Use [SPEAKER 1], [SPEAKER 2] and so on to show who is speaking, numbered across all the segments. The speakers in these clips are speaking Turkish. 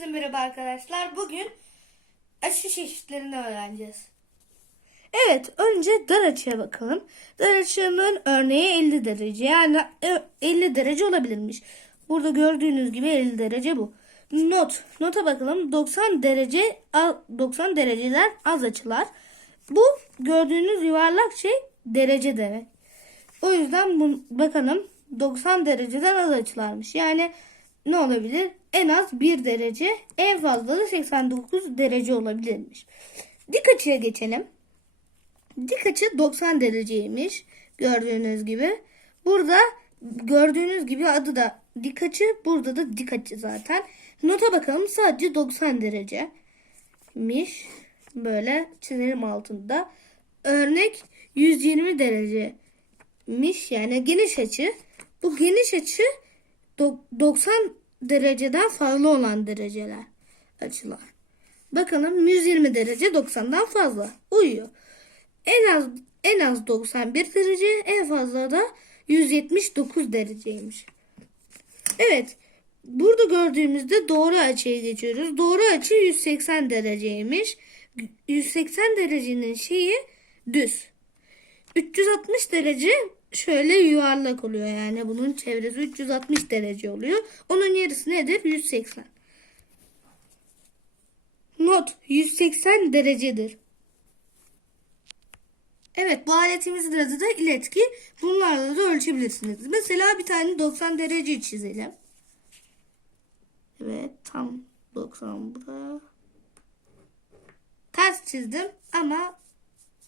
[SPEAKER 1] Hepinize merhaba arkadaşlar. Bugün açı çeşitlerini öğreneceğiz. Evet, önce dar açıya bakalım. Dar açının örneği 50 derece. Yani e, 50 derece olabilirmiş. Burada gördüğünüz gibi 50 derece bu. Not. Nota bakalım. 90 derece 90 dereceler az açılar. Bu gördüğünüz yuvarlak şey derece demek. O yüzden bu, bakalım 90 dereceden az açılarmış. Yani ne olabilir? En az 1 derece, en fazla da 89 derece olabilirmiş. Dik açıya geçelim. Dik açı 90 dereceymiş. Gördüğünüz gibi. Burada gördüğünüz gibi adı da dik açı. Burada da dik açı zaten. Nota bakalım sadece 90 derecemiş. Böyle çizelim altında. Örnek 120 derecemiş. Yani geniş açı. Bu geniş açı 90 dereceden fazla olan dereceler açılar. Bakalım 120 derece 90'dan fazla uyuyor. En az en az 91 derece, en fazla da 179 dereceymiş. Evet. Burada gördüğümüzde doğru açıya geçiyoruz. Doğru açı 180 dereceymiş. 180 derecenin şeyi düz. 360 derece şöyle yuvarlak oluyor yani bunun çevresi 360 derece oluyor. Onun yarısı nedir? 180. Not 180 derecedir. Evet bu aletimizin adı da iletki. Bunlarla da ölçebilirsiniz. Mesela bir tane 90 derece çizelim. Evet tam 90 burada. Ters çizdim ama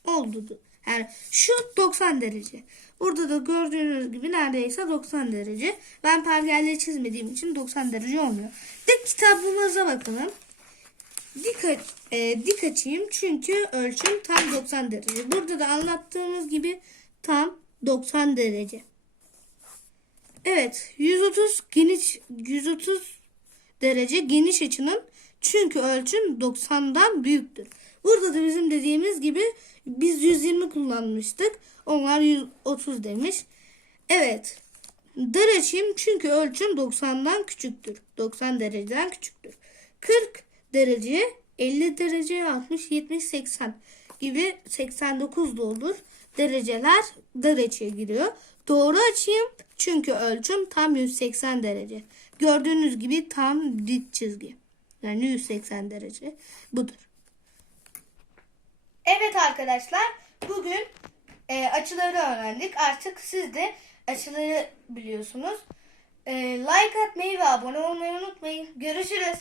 [SPEAKER 1] oldu. Yani şu 90 derece. Burada da gördüğünüz gibi neredeyse 90 derece. Ben pergelle çizmediğim için 90 derece olmuyor. Dik kitabımıza bakalım. Dik, e, dik açayım çünkü ölçüm tam 90 derece. Burada da anlattığımız gibi tam 90 derece. Evet 130 geniş 130 derece geniş açının çünkü ölçüm 90'dan büyüktür. Burada da bizim dediğimiz gibi biz 120 kullanmıştık. Onlar 130 demiş. Evet. Dar açayım çünkü ölçüm 90'dan küçüktür. 90 dereceden küçüktür. 40 derece, 50 derece, 60, 70, 80 gibi 89 da olur. Dereceler dar açıya giriyor. Doğru açayım çünkü ölçüm tam 180 derece. Gördüğünüz gibi tam dik çizgi. Yani 180 derece budur. Arkadaşlar bugün e, açıları öğrendik. Artık siz de açıları biliyorsunuz. E, like atmayı ve abone olmayı unutmayın. Görüşürüz.